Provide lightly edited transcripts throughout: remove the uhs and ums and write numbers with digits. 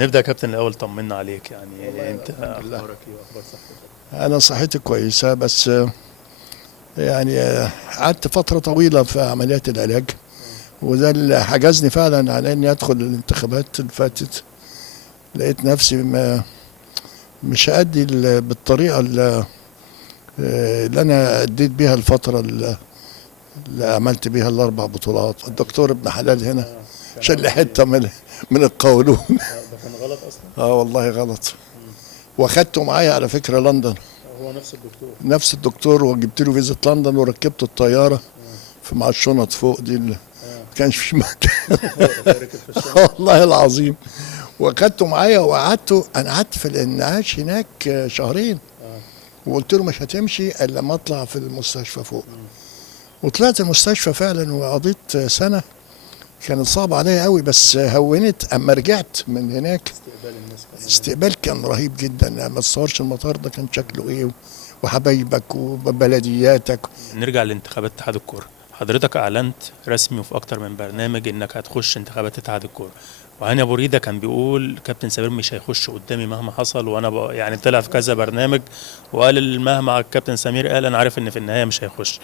نبدأ يا كابتن الأول، طمنا عليك. يعني والله أنت الحمد لله. أخبارك إيه وأخبار صحتك؟ انا صحتي كويسه، بس يعني قعدت فتره طويله في عمليات العلاج، وده اللي حجزني فعلا على اني ادخل الانتخابات اللي فاتت. لقيت نفسي مش هأدي بالطريقه اللي انا اديت بيها الفتره اللي عملت بيها الاربع بطولات. الدكتور ابن حلال هنا كان شال لي عمل حته إيه؟ من القولون. ده كان غلط أصلا؟ اه والله غلط. واخدته معايا على فكره لندن، هو نفس الدكتور. نفس الدكتور، وجبت له فيزا لندن وركبته الطياره آه. مع الشنط فوق دي اللي آه. ما كانش في مكان. ركب في الشنطة. والله العظيم. واخدته معايا وقعدته، انا قعدت في الانعاش هناك شهرين، آه. وقلت له مش هتمشي الا لما اطلع في المستشفى فوق. وطلعت المستشفى فعلا وقضيت سنه. كانت صعبه عليا قوي، بس هونت اما رجعت من هناك. استقبال الناس كمان. استقبال كان رهيب جدا، ما تصورش المطار ده كان شكله ايه، وحبايبك وبلدياتك. نرجع لانتخابات اتحاد الكورة. حضرتك أعلنت رسمي وفي أكتر من برنامج إنك هتخش انتخابات اتحاد الكورة، وهاني أبو ريدة كان بيقول كابتن سمير مش هيخش قدامي مهما حصل، وأنا يعني طلع في كذا برنامج وقال مهما الكابتن سمير قال أنا عارف إن في النهاية مش هيخش.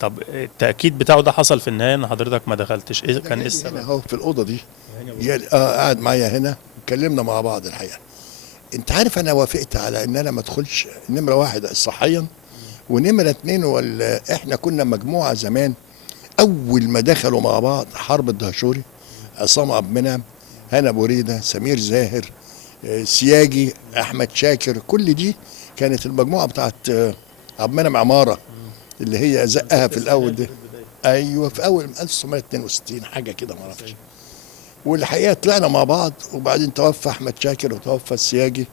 طب التأكيد بتاعه ده حصل في النهاية إن حضرتك ما دخلتش، إيه كان إيه هنا السبب؟ اهو في الاوضه دي، هاني أبو ريدة. قاعد معايا هنا، اتكلمنا مع بعض الحقيقه. انت عارف انا وافقت على ان انا ما ادخلش نمره واحد صحيا، ونمره اتنين احنا كنا مجموعه زمان. اول ما دخلوا مع بعض حرب الدهشوري، عصام عبد المنعم، هنا ابو ريده، سمير زاهر، سياجي، احمد شاكر، كل دي كانت المجموعه بتاعت عبد المنعم عماره اللي هي زقها في الاول دي. ايوه في اول 1962 حاجه كده ما اعرفش. والحقيقه طلعنا مع بعض، وبعدين توفى احمد شاكر وتوفى السياجي،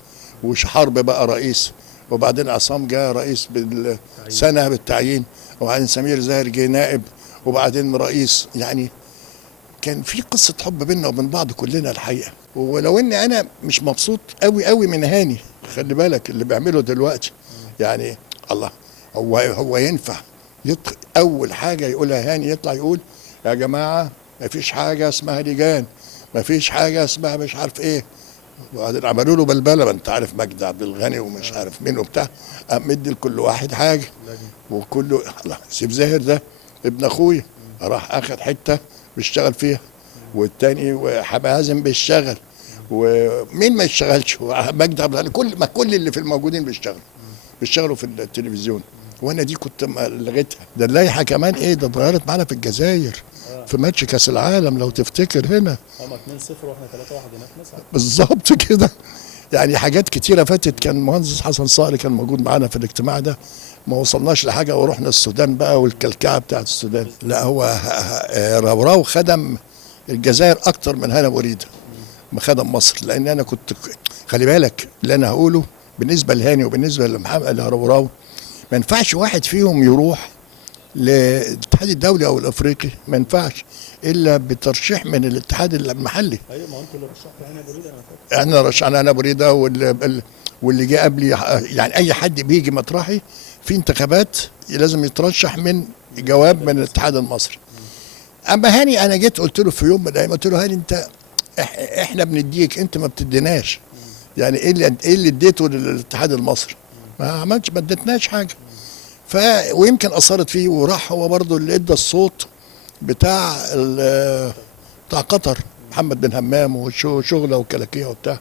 وحرب بقى رئيس، وبعدين عصام جاء رئيس بالسنه بالتعيين، وبعدين سمير زاهر جه نائب، وبعدين رئيس. يعني كان في قصه حب بيننا وبين بعض كلنا الحقيقه. ولو اني انا مش مبسوط قوي قوي من هاني، خلي بالك اللي بيعمله دلوقتي. يعني الله، هو ينفع اول حاجه يقولها هاني يطلع يقول يا جماعه ما فيش حاجه اسمها لجان، ما فيش حاجه اسمها مش عارف ايه. وبعدين عملوا له بلبله، ما انت عارف مجدي عبد الغني ومش عارف مين وبتاع، قام مدي لكل واحد حاجه. وكله الله، سيف زاهر ده ابن اخويا راح اخد حته بيشتغل فيها، والتاني وحمازم بيشتغل، ومين ما يشتغلش، مجدي عبد الغني، كل اللي في الموجودين بيشتغلوا في التلفزيون. وانا دي كنت لغيتها. ده اللائحه كمان ايه، ده اتغيرت معانا في الجزائر في ماتش كاس العالم لو تفتكر هنا. هما 2-0 واحنا 3-1 هناك مثلا. بالظبط كده. يعني حاجات كتيره فاتت. كان المهندس حسن صقر كان موجود معانا في الاجتماع ده، ما وصلناش لحاجه ورحنا السودان بقى والكلكعه بتاعت السودان. لا هو رورو خدم الجزائر اكتر من هنا وريده ما خدم مصر. لان انا كنت، خلي بالك اللي انا هقوله بالنسبه لهاني وبالنسبه لمحمد لرورو، ما ينفعش واحد فيهم يروح للاتحاد الدولي او الافريقي، ما ينفعش الا بترشيح من الاتحاد المحلي. ايوه، ما انتوا اللي رشحتوا هاني ابو ريده انا فاكر. احنا رشحنا انا ابو ريده، واللي جه قبلي. يعني اي حد بيجي مطرحي في انتخابات لازم يترشح من جواب من الاتحاد المصري. اما هاني انا جيت قلت له في يوم من الايام، قلت له هاني انت احنا بنديك، انت ما بتديناش. يعني ايه اللي اديته للاتحاد المصري؟ ما عملتش، ما اديتناش حاجه. ويمكن اثرت فيه، وراح هو برضه اللي ادى الصوت بتاع بتاع قطر، محمد بن همام وشغله وكلاكيه وبتاع.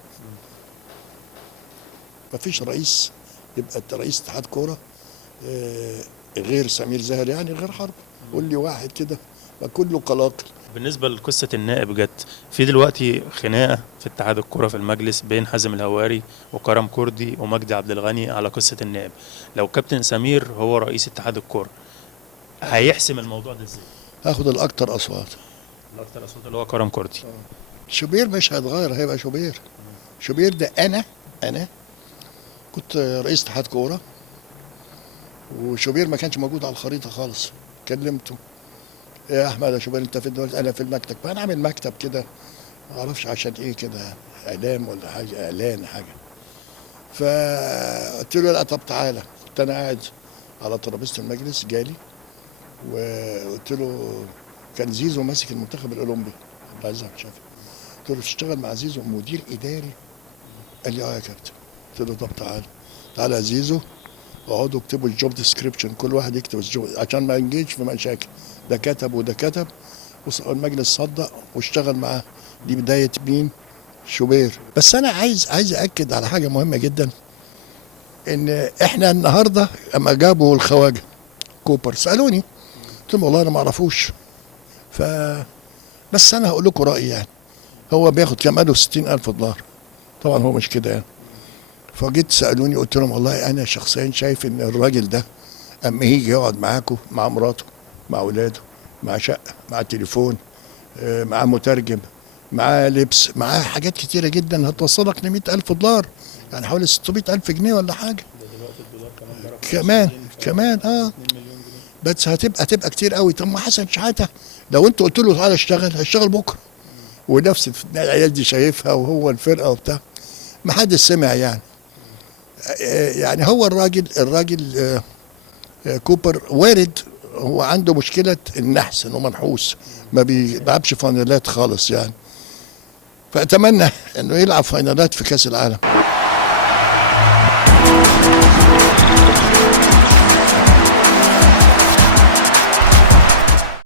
ما فيش رئيس يبقى رئيس اتحاد كوره غير سمير زاهر، يعني غير حرب. قول لي واحد كده، ما كله قلاقل. بالنسبه لقصه النائب، جت في دلوقتي خناقه في اتحاد الكره في المجلس بين حازم الهواري وكرم كردي ومجدي عبد الغني على قصه النائب. لو كابتن سمير هو رئيس اتحاد الكره هيحسم الموضوع ده ازاي؟ هاخد الاكتر اصوات. الاكثر اصوات اللي هو كرم كردي. شوبير مش هيتغير، هيبقى شوبير. شوبير ده انا كنت رئيس اتحاد كوره، وشوبير ما كانش موجود على الخريطه خالص. كلمته يا احمد يا شوبير انت في الدول، انا في المكتب. فانا عامل مكتب كده، ما اعرفش عشان ايه كده، اعلام ولا حاجه، اعلان حاجه. فقلت له لا طب تعالى. كنت انا قاعد على ترابيزه المجلس، جالي وقلت له، كان زيزو ماسك المنتخب الاولمبي عبد العزيز عبد الشافي. قلت له تشتغل مع زيزو مدير اداري؟ قال لي اه يا كابتن. قلت له طب تعالى تعالى يا زيزو، اقعدوا اكتبوا الجوب ديسكريبشن، كل واحد يكتب الجوب عشان ما نجيش في مشاكل، ده كتب وده كتب، والمجلس صدق واشتغل معاه. دي بدايه مين؟ شوبير. بس انا عايز اكد على حاجه مهمه جدا، ان احنا النهارده اما جابوا الخواجه كوبر سالوني، قلت لهم والله انا ما اعرفوش، ف بس انا هقول لكم رايي يعني. هو بياخد كام؟ قالوا $60,000. طبعا هو مش كده يعني. فجيت سالوني قلت لهم والله انا شخصيا شايف ان الراجل ده اما يجي يقعد معاكم، مع مراته، مع اولاده، مع شقه، مع تليفون، مع مترجم، معاه لبس، معاه حاجات كتيره جدا هتوصلك ل $100,000، يعني حوالي 600,000 جنيه ولا حاجه. دلوقتي الدولار كمان ضرب كمان 50 كمان 2 مليون جنيه. بس هتبقى كتير قوي. طب ما حسن شحاته لو انت قلت له تعالى اشتغل هيشتغل بكره، ونفس العيال دي شايفها وهو الفرقه وبتاع، ما حدش سمع يعني. يعني هو الراجل كوبر وارد هو عنده مشكله النحس انه منحوس، ما بيلعبش فاينالات خالص يعني. فاتمنى انه يلعب فاينالات في كاس العالم.